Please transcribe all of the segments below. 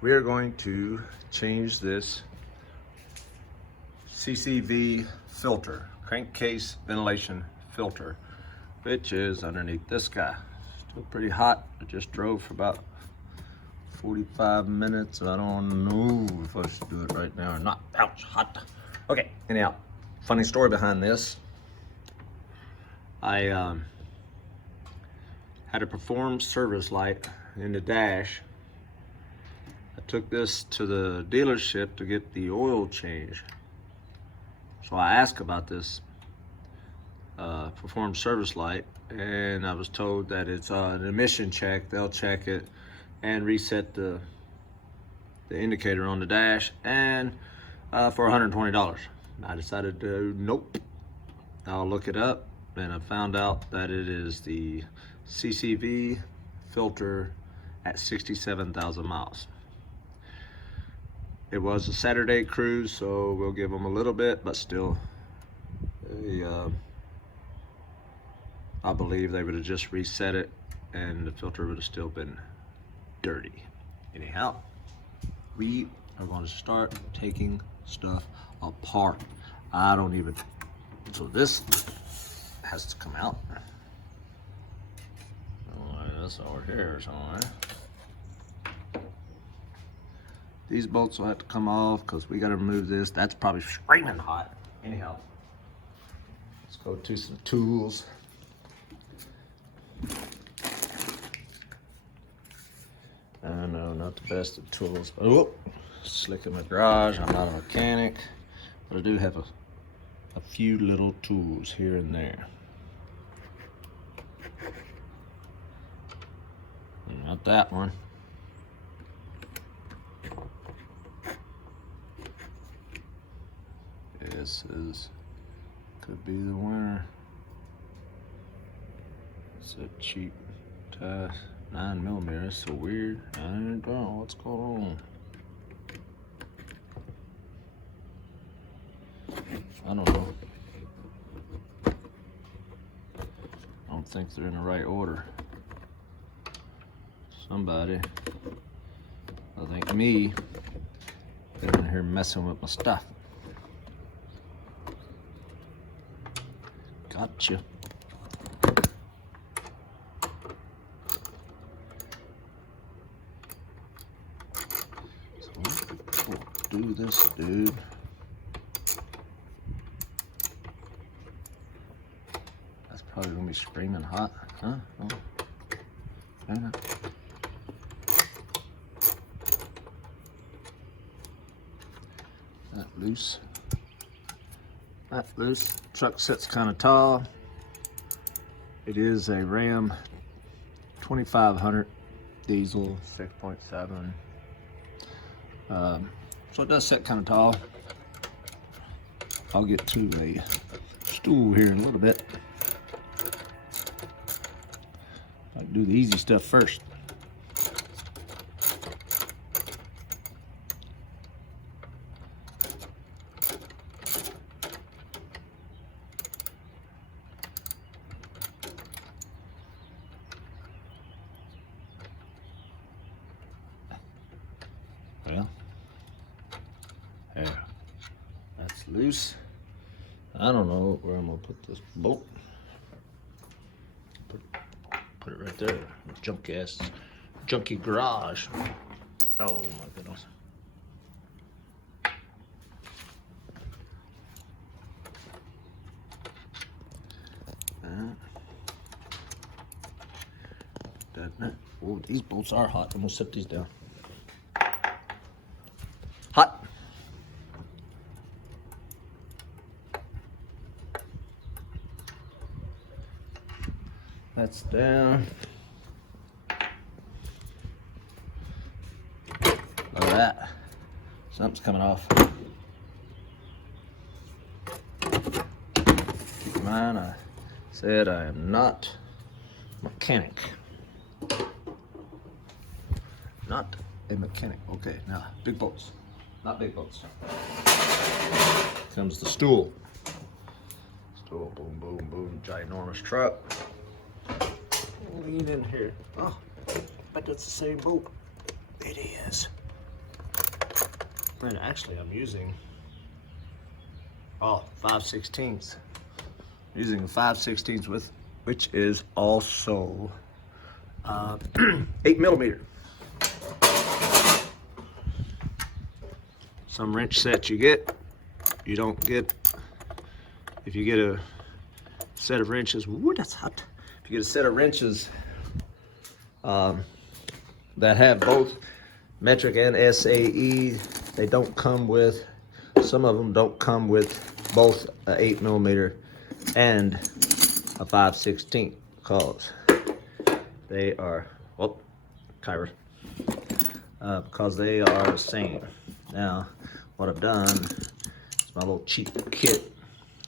We are going to change this CCV filter, crankcase ventilation filter, which is underneath this guy. Still pretty hot. I just drove for about 45 minutes. I don't know if I should do it right now or not. Ouch, hot. Okay, anyhow, funny story behind this. I had a perform service light in the dash. I took this to the dealership to get the oil change. So I asked about this perform service light, and I was told that it's an emission check. They'll check it and reset the indicator on the dash, and for $120. I decided to, nope, I'll look it up, and I found out that it is the CCV filter at 67,000 miles. It was a Saturday cruise, so we'll give them a little bit, but still, I believe they would have just reset it and the filter would have still been dirty. Anyhow, we are going to start taking stuff apart. I don't even, so this has to come out. This over here or something. These bolts will have to come off because we got to remove this. That's probably screaming hot. Anyhow, let's go to some tools. I know, not the best of tools. Oh, slick in my garage. I'm not a mechanic, but I do have a few little tools here and there. Not that one. This could be the winner. It's a cheap 9mm. It's so weird. I don't know what's going on. I don't know. I don't think they're in the right order. Somebody, I think me, been in here messing with my stuff. Gotcha. So we'll do this, dude. That's probably gonna be screaming hot, huh? Oh. Yeah. That loose. That's loose. Truck sits kind of tall. It is a Ram 2500 diesel 6.7. So it does sit kind of tall. I'll get to a stool here in a little bit. I'll do the easy stuff first. Well, there. That's loose. I don't know where I'm gonna put this bolt. Put it right there. Junky garage. Oh my goodness. Oh, these bolts are hot. I'm gonna set these down. Hot. That's down. Look at that. Something's coming off. Keep in mind, I said I am not a mechanic. Not a mechanic. Okay, now big bolts. Not big bolts. Comes the stool. Stool, boom, boom, boom. Ginormous truck. Lean in here. Oh, but that's the same bolt. It is. And actually I'm using 5/16. Using a 5/16 with, which is also 8mm. Some wrench sets you don't get, if you get a set of wrenches, woo, that's hot. If you get a set of wrenches that have both metric and SAE, they don't come with, some of them don't come with both a 8mm and a 5/16 because they are, well, Kyra, because they are the same. Now, what I've done is my little cheap kit,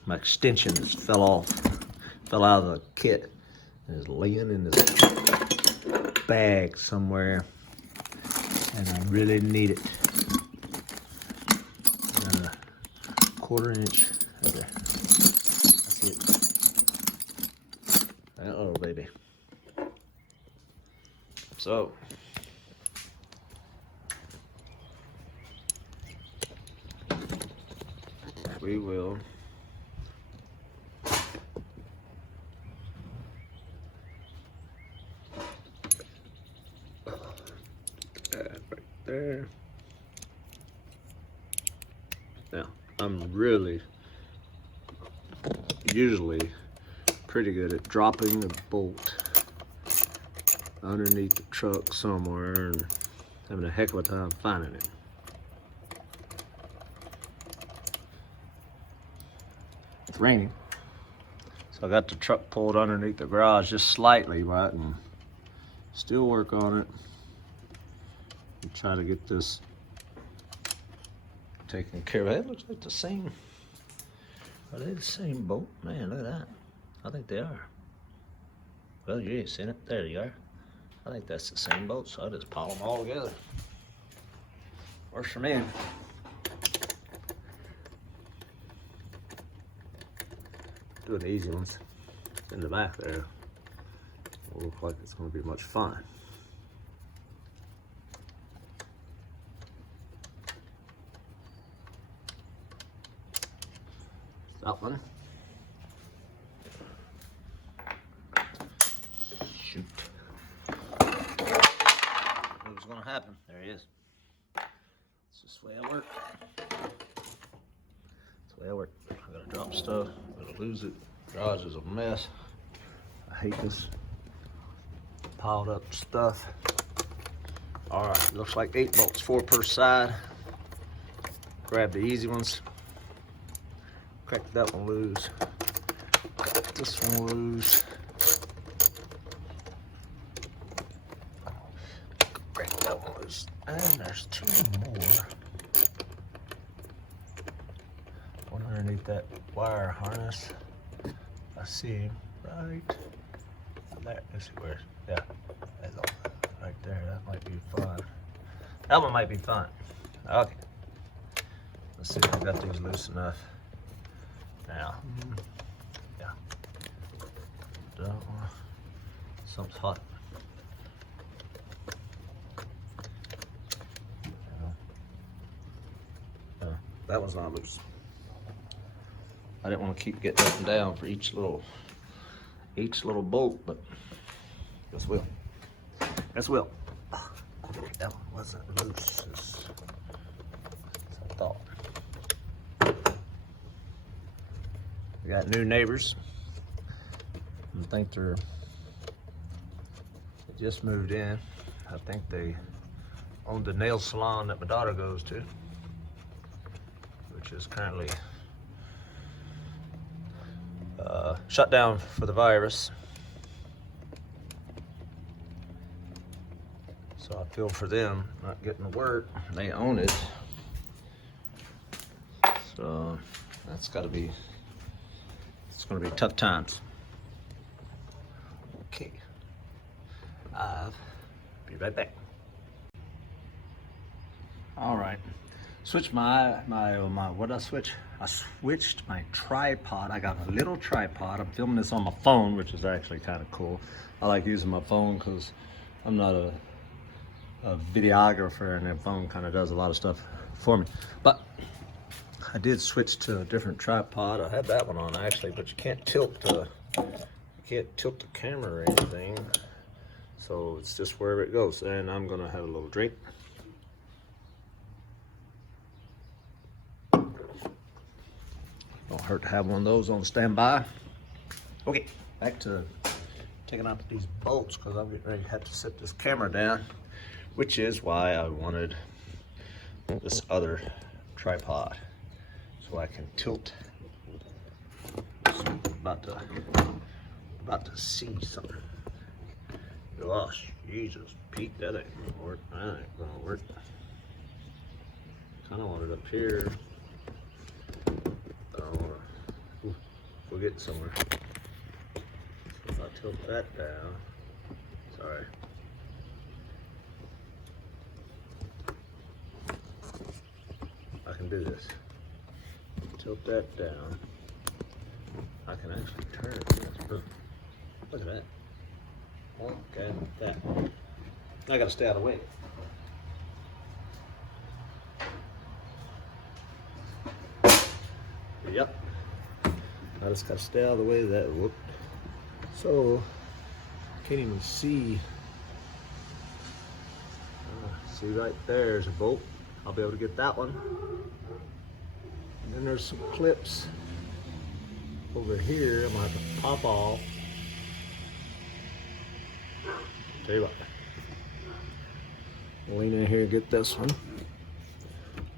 my extension just fell out of the kit and is laying in this bag somewhere, and I really need it. And a 1/4 inch right there. That's it. Uh-oh, baby. So, we will that right there. Now, I'm usually pretty good at dropping the bolt underneath the truck somewhere and having a heck of a time finding it. It's raining, so I got the truck pulled underneath the garage just slightly, right, and still work on it and try to get this taken care of. It looks like the same. Are they the same bolt? Man, look at that. I think they are. Well, you ain't seen it. There you are. I think that's the same bolt, so I just pile them all together. Works for me. Doing the easy ones in the back there. It'll look like it's going to be much fun. That one. Shoot. What was going to happen? There he is. It's just the way I work. It's the way I work. I gotta drop stuff. I'm gonna lose it. Garage is a mess. I hate this piled up stuff. All right, looks like 8 bolts, 4 per side. Grab the easy ones. Crack that one loose. Crack this one loose. Crack that one loose. And there's 2 more. One underneath that wire harness. I see him right there. Let's see where. Yeah, that's all. Right there. That might be fun. That one might be fun. Okay. Let's see if I got these loose enough. Now, yeah. Something's hot. That one's not loose. I didn't want to keep getting up and down for each little bolt, but guess will. Guess will. That one wasn't loose as I thought. We got new neighbors. I think they just moved in. I think they own the nail salon that my daughter goes to, which is currently shut down for the virus. So I feel for them not getting to work. They own it. So that's gotta be, it's gonna be tough times. Okay. I'll be right back. All right. Switched what did I switch? I switched my tripod. I got a little tripod. I'm filming this on my phone, which is actually kind of cool. I like using my phone because I'm not a videographer, and the phone kind of does a lot of stuff for me. But I did switch to a different tripod. I had that one on actually, but you can't tilt the camera or anything. So it's just wherever it goes. And I'm gonna have a little drink. Don't hurt to have one of those on standby. Okay, back to taking out these bolts because I'm getting ready to have to set this camera down, which is why I wanted this other tripod so I can tilt. About to see something. Gosh, Jesus, Pete, that ain't gonna work. That ain't gonna work. Kind of want it up here. I don't want to. We'll get somewhere. So if I tilt that down, sorry. I can do this. Tilt that down. I can actually turn it. Look at that. Okay, that. I gotta stay out of the way. Yep. I just gotta stay out of the way of that. Whoop. So, can't even see. See right there's a bolt. I'll be able to get that one. And then there's some clips over here. I'm gonna have to pop off. Tell you what. I'll lean in here and get this one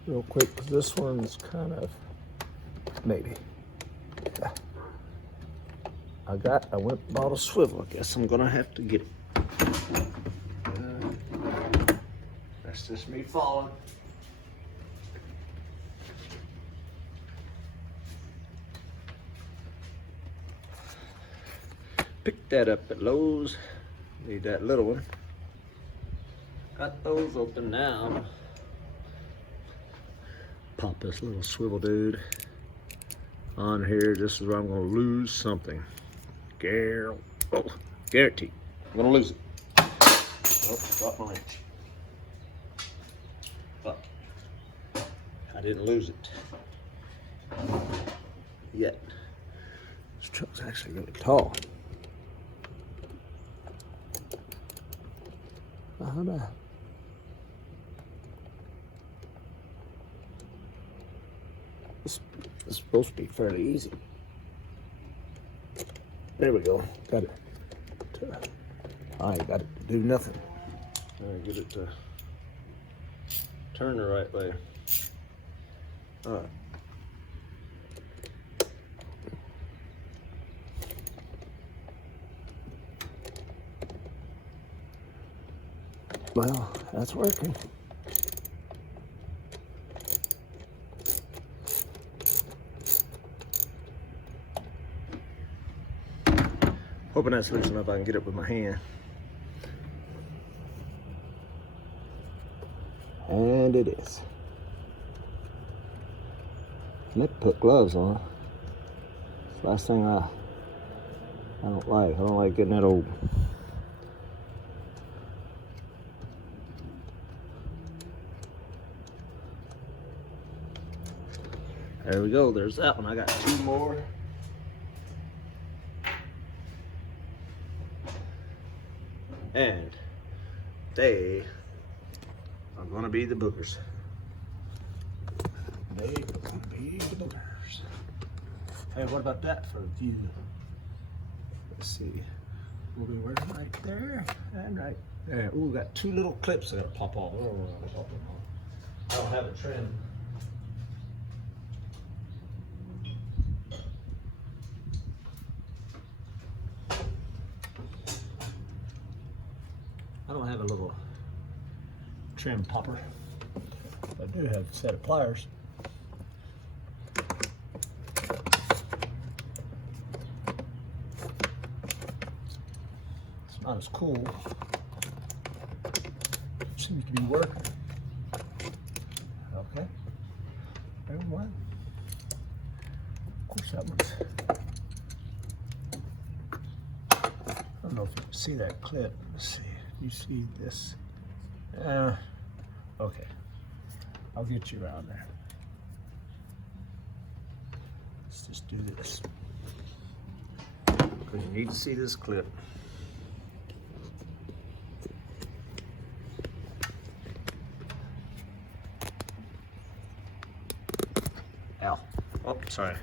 real quick, because this one's kind of maybe. Yeah. I went and bought a swivel. I guess I'm gonna have to get it. That's just me falling. Picked that up at Lowe's. Need that little one. Got those open now. Pop this little swivel dude on here. This is where I'm gonna lose something. Guaranteed. I'm gonna lose it. Oh, drop my wrench. But I didn't lose it yet. This truck's actually really tall. How bad? This is supposed to be fairly easy. There we go. Got it. I got it to do nothing. Get it to turn the right way. All right. Well, that's working. Hoping that's loose enough I can get it with my hand. And it is. I meant to put gloves on. It's the last thing I don't like. I don't like getting that old. There we go, there's that one. I got two more. And they are gonna be the boogers. They are gonna be the boogers. Hey, what about that for a view? Let's see. We'll be working right there and right there. Ooh, got two little clips that gotta pop off. I don't have a trim. I don't have a little trim popper. I do have a set of pliers. It's not as cool. Seems to be working. Okay. Very well. Of course that one's. I don't know if you can see that clip. Let's see. You see this? Yeah, Okay. I'll get you around there. Let's just do this. Because you need to see this clip. Ow. Oh, sorry.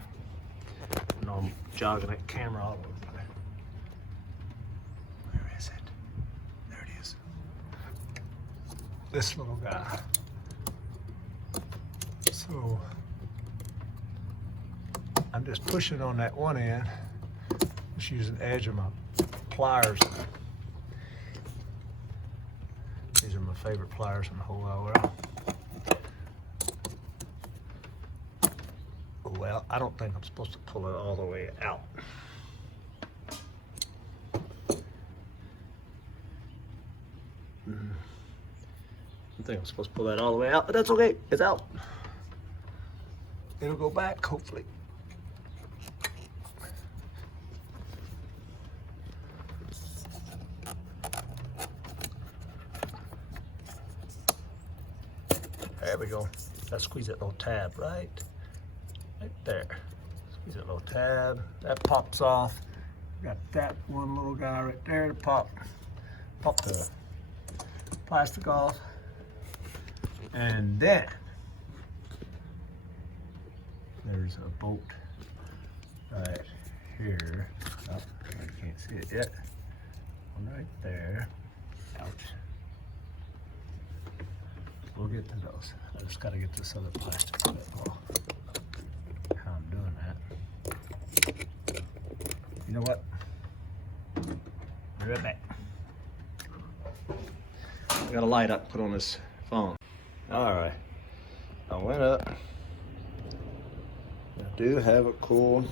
No, I'm jogging that camera all over. Where is it? There it is. This little guy. So I'm just pushing on that one end, just using the edge of my pliers. These are my favorite pliers in the whole wide world. Well, I don't think I'm supposed to pull it all the way out. I think I'm supposed to pull that all the way out, but that's okay. It's out. It'll go back, hopefully. There we go. Let's squeeze that little tab right there. Squeeze that little tab. That pops off. Got that one little guy right there to pop the plastic off. And then there's a bolt right here. Oh, I can't see it yet. One right there. Ouch. We'll get to those. I just gotta get this other plastic clip off. How I'm doing that. You know what? Be right back. I got a light up put on this phone. Alright. I went up. I do have a cool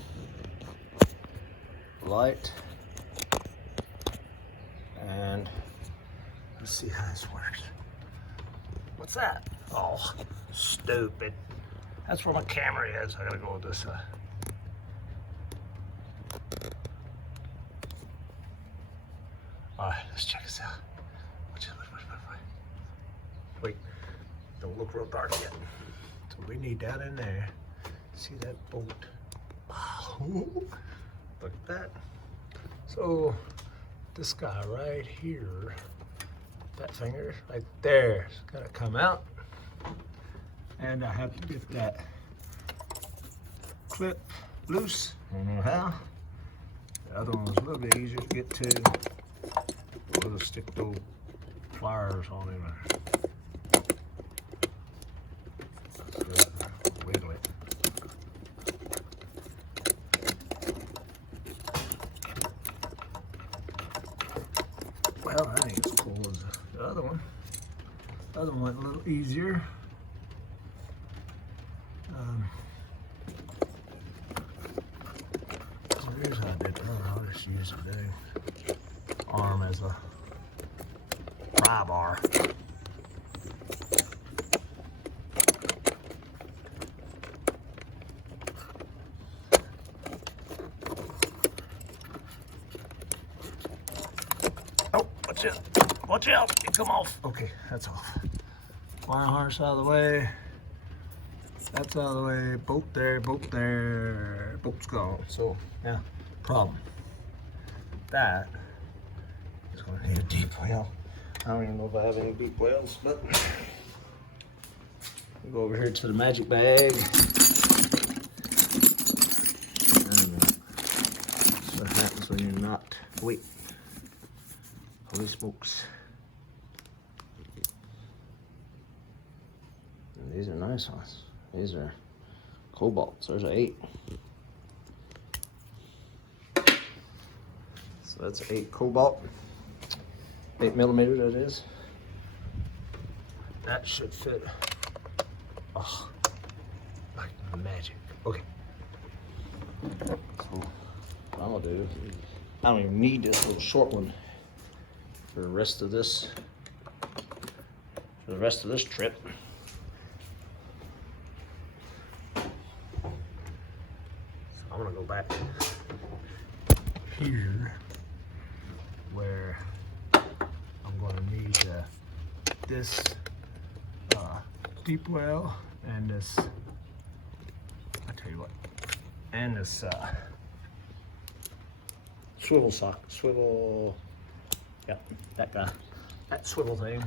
light. And let's see how this works. What's that? Oh, stupid. That's where my camera is. I gotta go with this side. Alright, let's check this out. Wait, don't look real dark yet. So we need that in there. See that bolt? Oh, look at that. So this guy right here, that finger right there, it's gotta come out. And I have to get that clip loose. I don't know how. The other one was a little bit easier to get to. We'll just stick those pliers on him. Wiggle it. Well, I ain't as cool as the other one. The other one went a little easier. So here's how I did it. I'll just use the arm as a pry bar. Oh, watch out. Watch out. It come off. Okay, that's off. Wire harness out of the way. That's out of the way. Bolt there, bolt there. Bolt's gone. So, yeah, problem. That is going to need a deep well. I don't even know if I have any deep wells, but we'll go over here to the magic bag. That's what happens when you're not. Wait. Holy smokes. And these are nice ones. These are cobalts. There's an 8. So that's 8 cobalt. 8 millimeter, that is. That should fit. Oh, like magic. Okay. So what I'm gonna do, I don't even need this little short one for the rest of this. For the rest of this trip. So I'm gonna go back here where I'm going to need this deep well and this, I tell you what, and this swivel, yep, that guy, that swivel thing,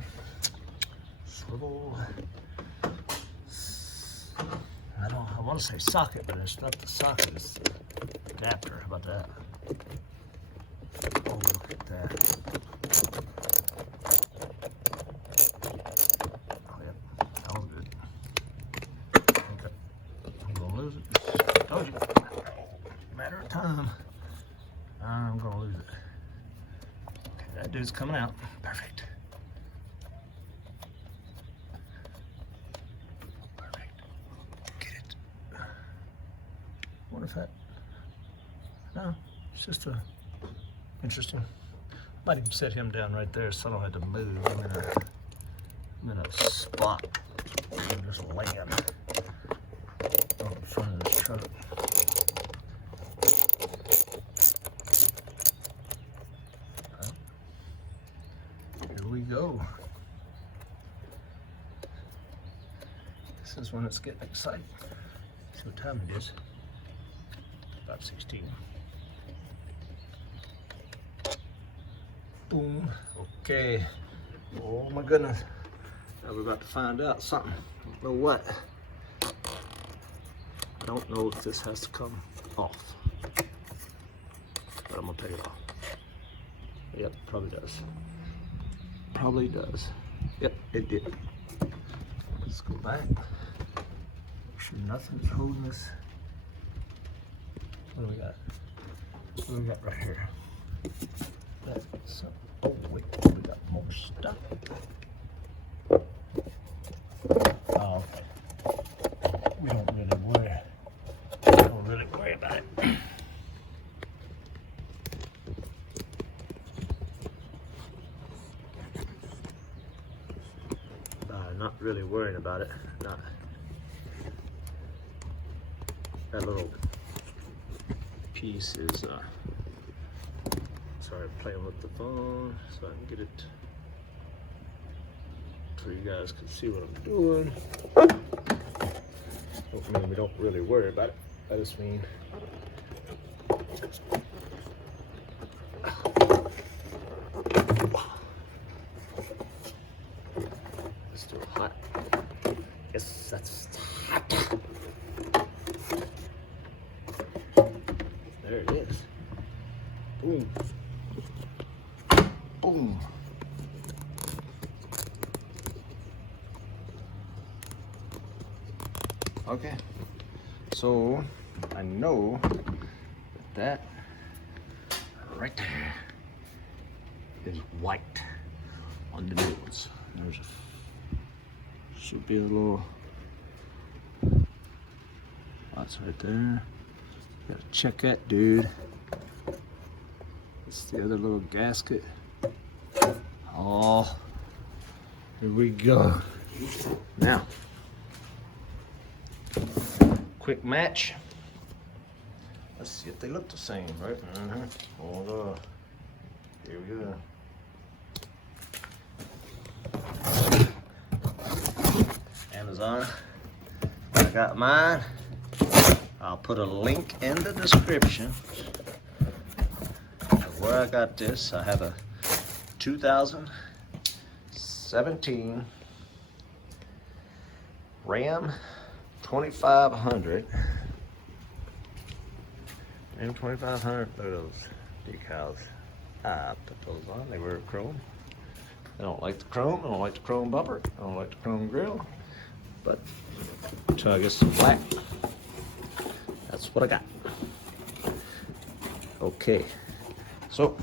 I want to say socket, but it's not the socket, it's the adapter. How about that? Oh, look at that. Oh, yep, that was good. Okay. I'm gonna lose it. Told you. Matter of time. I'm gonna lose it. Okay, that dude's coming out. Perfect. What if that? No, it's just interesting. Might even set him down right there so I don't have to move. I'm in a spot. I'm just laying on the front of this truck. Well, here we go. This is when it's getting exciting. See what time it is. About 16. Boom. Okay. Oh my goodness. Now we're about to find out something. I don't know what. I don't know if this has to come off. But I'm gonna take it off. Yep, probably does. Probably does. Yep, it did. Let's go back. Make sure nothing's holding this. What do we got? What do we got right here? That's oh wait, we got more stuff. Oh, okay. We don't really worry about it. Not really worrying about it. Not that little piece is sorry, I'm playing with the phone so I can get it so you guys can see what I'm doing. Don't mean we don't really worry about it. I just mean it's still hot. Yes, that's hot. There it is. Boom. Boom. Okay. So I know that right there is white on the nose. There's should be a little spots right there. Gotta check that, dude. It's the other little gasket. Oh, here we go. Now, quick match. Let's see if they look the same, right? Hold on. Here we go. Amazon. I got mine. I'll put a link in the description of where I got this. I have a 2017 Ram 2500. Ram 2500. Look at those decals. I put those on. They were chrome. I don't like the chrome. I don't like the chrome bumper. I don't like the chrome grill. But until I get some black, that's what I got. Okay, so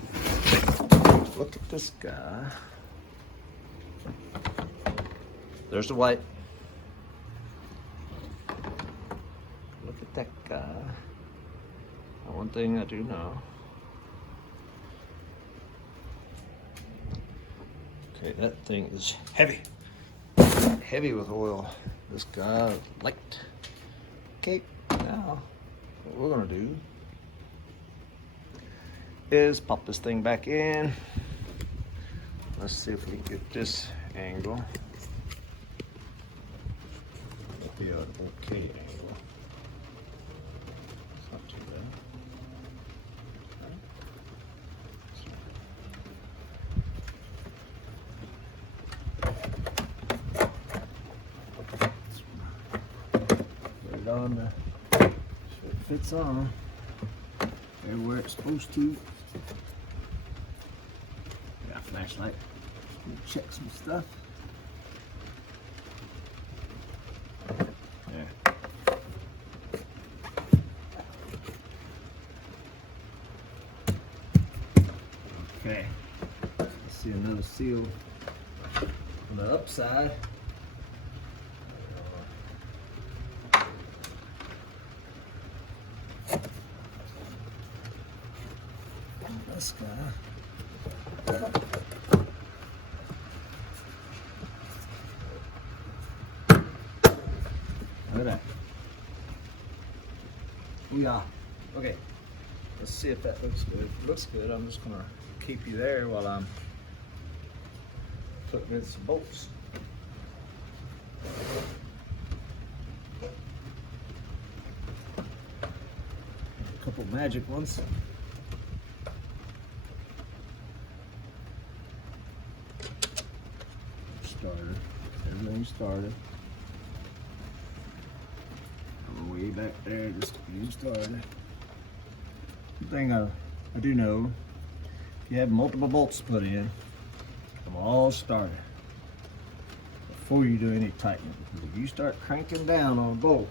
look at this guy. There's the white. Look at that guy. Now, one thing I do know. Okay, that thing is heavy. Heavy with oil. This guy is light. Okay, now what we're gonna do is pop this thing back in. Let's see if we can get this angle. The okay angle. It's not too bad. Put it on the, so it fits on everywhere it's supposed to. Got a flashlight. Check some stuff. There. Okay. Let's see another seal on the upside. This guy. Look at that. Yeah. Okay. Let's see if that looks good. If it looks good, I'm just gonna keep you there while I'm putting in some bolts. A couple magic ones. Started. Everything started. I'm way back there, just getting started. The thing I do know, if you have multiple bolts put in, them all started before you do any tightening. Because if you start cranking down on a bolt,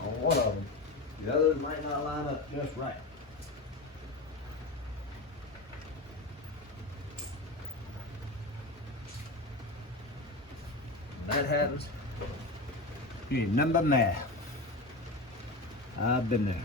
on one of them, the others might not line up just right. When that happens, you ain't nothing but mad. I've been there.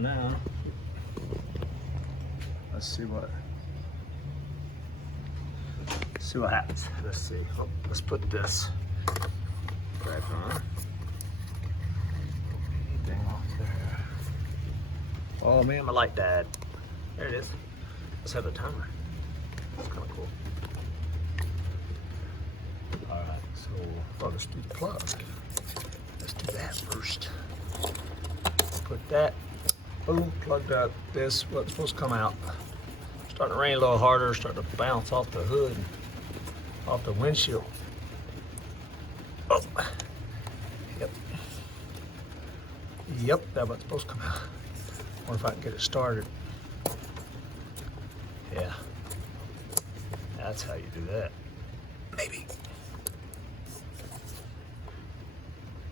Now, let's see what happens. Let's see. Oh, let's put this back on. Anything off there? Oh man, my light died. There it is. Let's have a timer. That's kind of cool. All right, so let's do the plug. Let's do that first. Put that. Boom, plugged up. This, what's supposed to come out. Starting to rain a little harder, starting to bounce off the hood, off the windshield. Oh, yep. Yep, that's what's supposed to come out. Wonder if I can get it started. Yeah, that's how you do that. Maybe.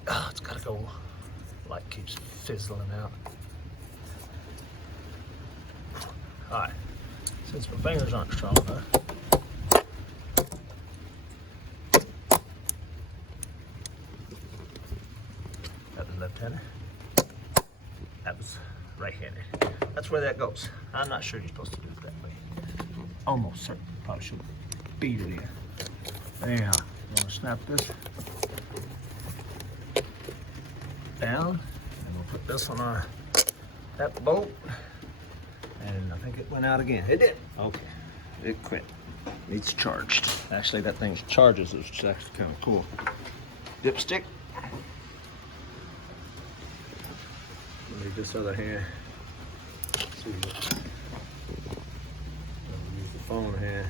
Oh, it's gotta go. Light keeps fizzling out. All right, since my fingers aren't strong enough, that was left-handed, that was right-handed. That's where that goes. I'm not sure you're supposed to do it that way. Almost certain, probably should beat it in. Anyhow, I'm gonna snap this down, and we'll put this on that bolt. And I think it went out again. It did. Okay. It quit. Needs charged. Actually, that thing charges, which is actually kind of cool. Dipstick. Leave this other hand. See, use the phone hand.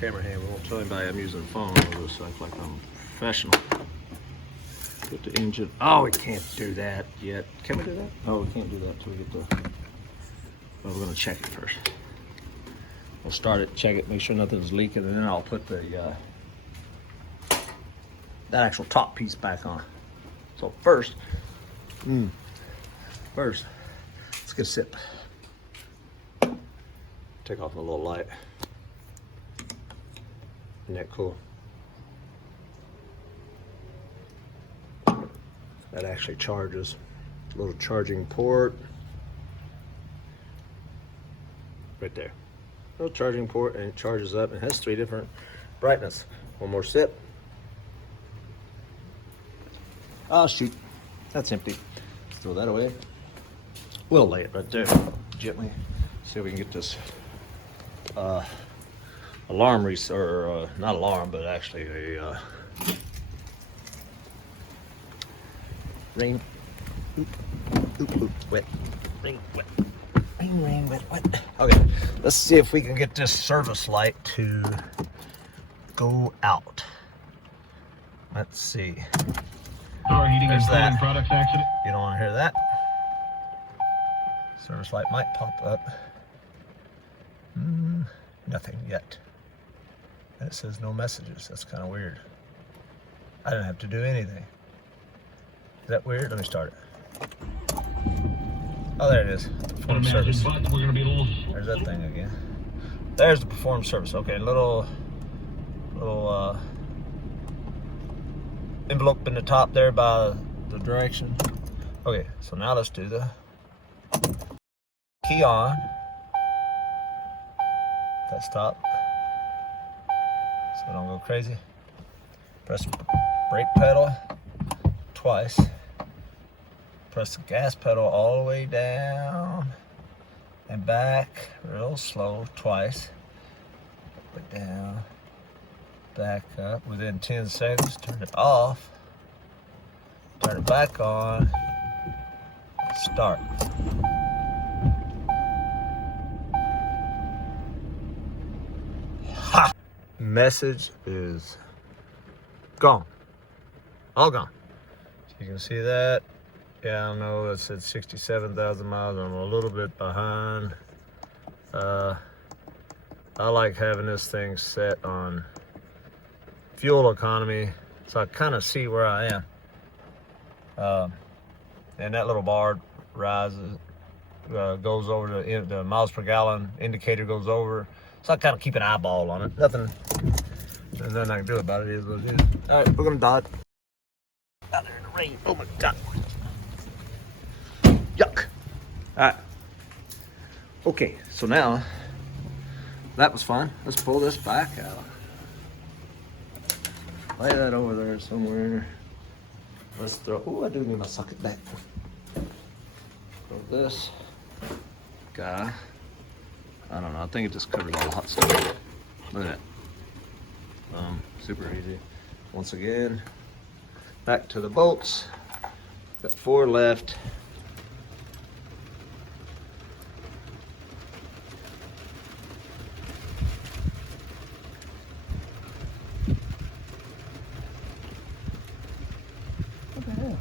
Camera hand. We won't tell anybody I'm using the phone. We'll just act like I'm professional. Get the engine. Oh, we can't do that yet. Can we do that? No, we can't do that until we get the. Well, we're gonna check it first. We'll start it, check it, make sure nothing's leaking, and then I'll put the that actual top piece back on. So first, let's get a sip. Take off the little light. Isn't that cool? That actually charges. A little charging port. Right there. Little charging port, and it charges up. It has 3 different brightness. One more sip. Oh shoot, that's empty. Let's throw that away. We'll lay it right there, gently. See if we can get this alarm reset, or not alarm, but actually a rain. Oop, wet. Rain, wet. Rain, wet, wet. Okay, let's see if we can get this service light to go out. Let's see. Door heating and There's cooling that. products accident. You don't want to hear that. Service light might pop up. Nothing yet. And it says no messages. That's kind of weird. I didn't have to do anything. Is that weird? Let me start it. Oh, there it is. Perform service. But we're gonna be a little. There's that thing again. There's the perform service. Okay, little envelope in the top there by the direction. Okay, so now let's do the key on. That's top. So don't go crazy. Press brake pedal twice. Press the gas pedal all the way down and back real slow twice. Up and down, back up. Within 10 seconds, turn it off. Turn it back on. Start. Ha! Message is gone. All gone. So you can see that. Yeah, I know it said 67,000 miles. I'm a little bit behind. I like having this thing set on fuel economy, so I kind of see where I am. And that little bar rises, goes over the miles per gallon indicator goes over. So I kind of keep an eyeball on it. Nothing I can do about it. It is what it is. All right, we're gonna dodge. Out there in the rain. Oh my God. Yuck. All right. Okay, so now that was fun. Let's pull this back out. Lay that over there somewhere. Let's throw. Oh, I do need my socket back. Throw this guy. I don't know. I think it just covers all the hot stuff. Look at that. Super easy. Once again, back to the bolts. Got 4 left. What the hell?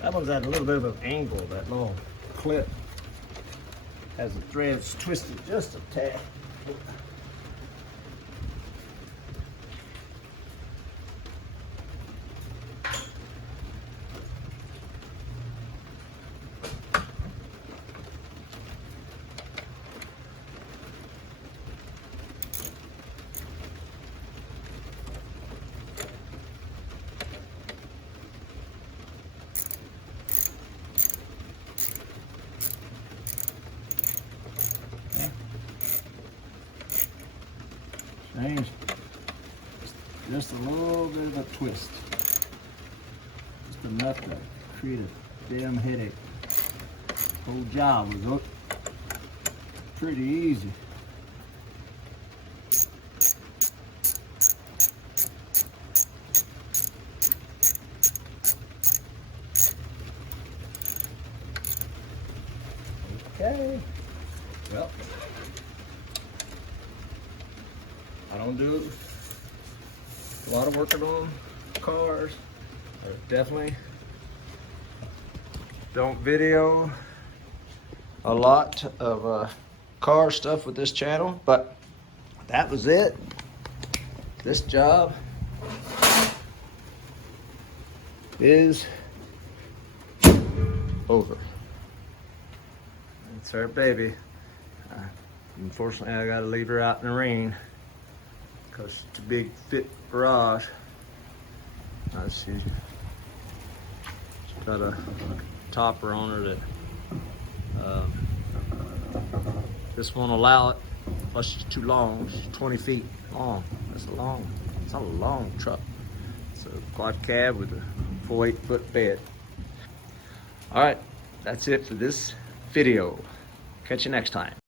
That one's at a little bit of an angle, that little clip has the threads twisted just a tad. just a little bit of a twist. Just enough to create a damn headache. Whole job was pretty easy. Okay. Well, I don't do a lot of working on cars. I definitely don't video a lot of car stuff with this channel, but that was it. This job is over. It's our baby. Unfortunately, I gotta leave her out in the rain because it's a big, thick garage. She's got a topper on her that this won't allow it. Plus, she's too long. She's 20 feet long. That's a long. It's not a long truck. It's a quad cab with a full 8-foot bed. All right, that's it for this video. Catch you next time.